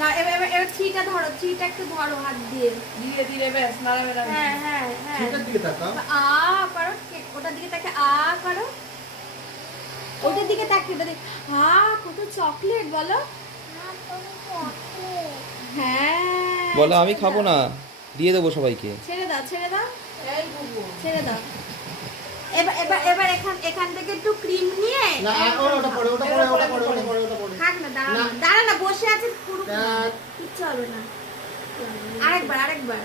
না এবার চিটা ধরো, চিটা একটু ধরো হাত দিয়ে ধীরে ধীরে ব্যাস নাড়াবে না। হ্যাঁ হ্যাঁ হ্যাঁ চিটার দিকে তাকাও। আ করো, ওটার দিকে তাকে আ করো, ওটার দিকে তাকিয়ে ওটা দিকে কত চকলেট বলো। হ্যাঁ বলো আমি খাবো না, দিয়ে দেবো সবাইকে। ছেড়ে দাও ছেড়ে দাও এই বুবু ছেড়ে দাও। এবার এবার এবার এখান থেকে একটু ক্রিম নিয়ে না এখন ওটা পড়ে ওটা পড়ে ওটা পড়ে ওটা পড়ে ওটা পড়ে। থাক না, দাঁড়া না। দাঁড়া না, বসে আছে পুরো দেখ। কিচ্ছু হবে না। আরেকবার আরেকবার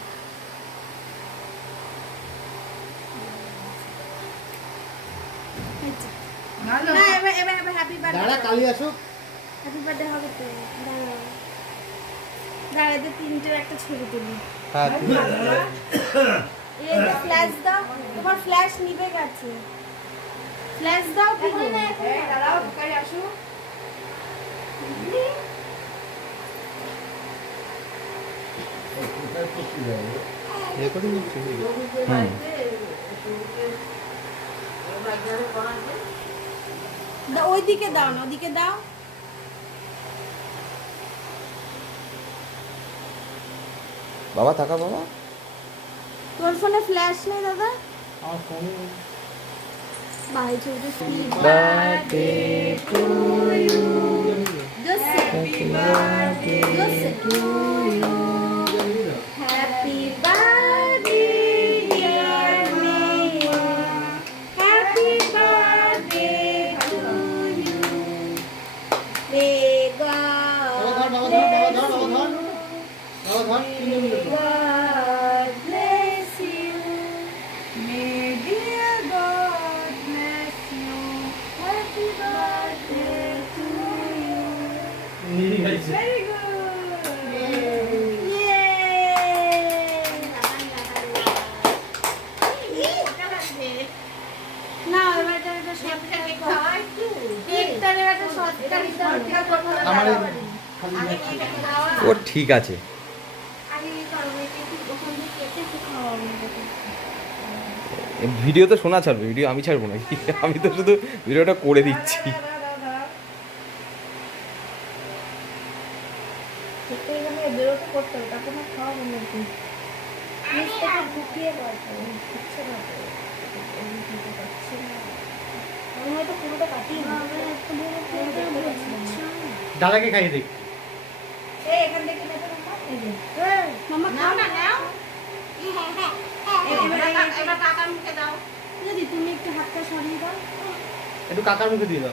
না না এবার এবার এবার হ্যাপি দাঁড়া বার্থডে, কালি আসুক। হ্যাপি বার্থডে হবে তো। দাঁড়া দাঁড়া, এদের তিনটের একটা ছবি তুলি। হ্যাঁ এই যে ফ্ল্যাশ দাও, তোমার ফ্ল্যাশ নিভে গেছে, ফ্ল্যাশ দাও কি গো? এই দাঁড়াও কাই আসো। রেকর্ডিং হচ্ছে। ওইদিকে দাও না, ওইদিকে দাও। বাবা থাকা বাবা। তোর ফোনে ফ্ল্যাশ নেই দাদা? আমার ফোনে ভাই ছবিটা Birthday to you. Happy birthday to you. Happy birthday dear Mia. Happy birthday to you. May God bless you. God bless you. May dear God bless you. Happy birthday to you. Very good. Yay. না এবার এটা সরকারি খাওয়াই তো। কেকটার একটা সরকারি দাও। আমার ও ঠিক আছে। আগে করো, একটু ওখান থেকে কেটে একটু খাওয়াবো ওটাকে। ভিডিও তো শোনা ছাড়বে, ভিডিও আমি ছাড়বো না। আমি তো শুধু ভিডিওটা করে দিচ্ছি। খেতে গেলে এদেরও করতে হবে, তাকে না খাওয়াবো নাকি? নিচ থেকে ঢুকিয়ে বলতে হবে, ইচ্ছে না তো। আমি হয়তো পুরোটা কাটিয়ে দাদাকে খাইয়ে দেখ। এখান থেকে নেবে মামা, খাও না নাও। এবার কাকার মুখে দাও। যদি তুমি একটু হাতটা সরিয়ে দাও। একটু কাকার মুখে দিয়ে দাও।